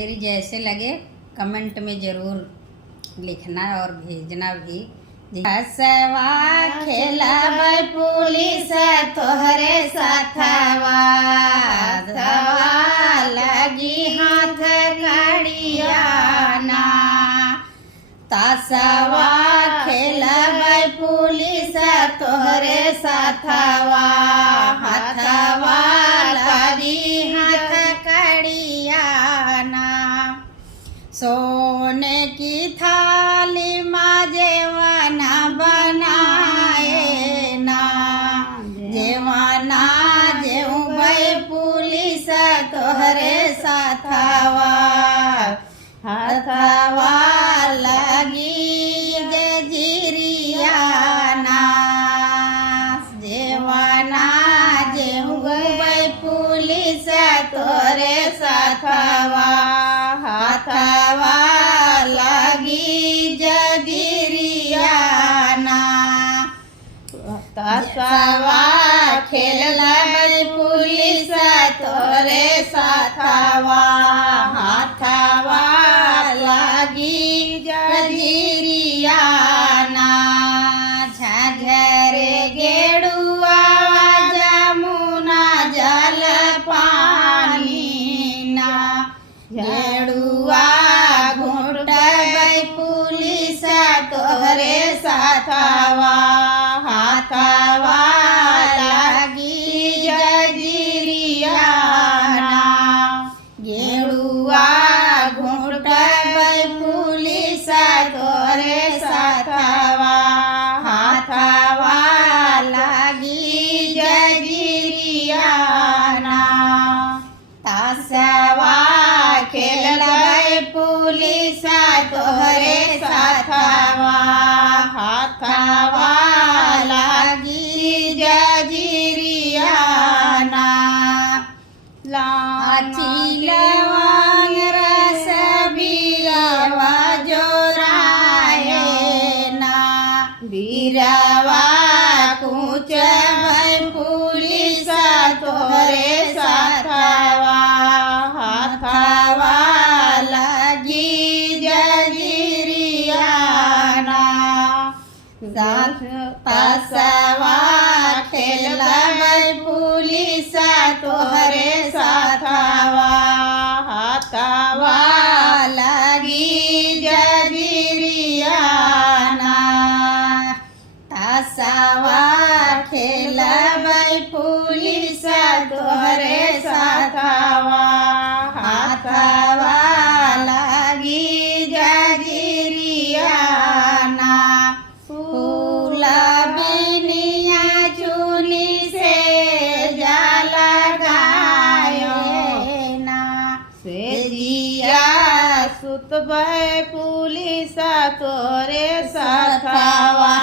मेरी जैसे लगे कमेंट में जरूर लिखना और भेजना भी। हसवा खेलब पुलिस तोहरे साथवा, लगी हाथ कड़ियाना। तासवा खेलब पुलिस तोहरे साथवा, हाथवा लगी हाथ कड़ियाना। सोने की थाली में जेवना बनाए ना, जेवना जेऊ भाई पुलिस तोहरे साथवा, हाथवा लगी जजिरियाना। जेवना जेऊ भाई पुलिस तोहरे साथवा, हाथवा लगी जदिरियाना। तासवा खेलब पुलिस तोरे साथवा, हाथवा लगी जदिरियाना। झझरे गेड़ुआ जमुना जल पानी ना, गेड़ुआ घुटबै पुलिस तोहरे साथवा, हाथवा लगी जजिरियाना। गेड़ुआ घुटबै पुलिस तोहरे साथवा, हाथवा लगी जजिरियाना। तासवा खेलब पुलिस तोहरे साथवा, हाथवा लगी जजिरियाना। लाची लवंग रस बीरवा जोराए ना, बीरवा कुचबै पुलिस तोहरे साथवा, हाथवा लगी जजिरियाना। तासवा खेलब पुलिस तोहरे साथवा, हाथवा लगी जजिरियाना। तासवा खेलब पुलिस तोहरे साथवा, हाथवा लगी जजिरियाना। फूल बिनिया चुनी से जाला गायो ना, से जिया सुतबै पुलिस तोरे साथवा,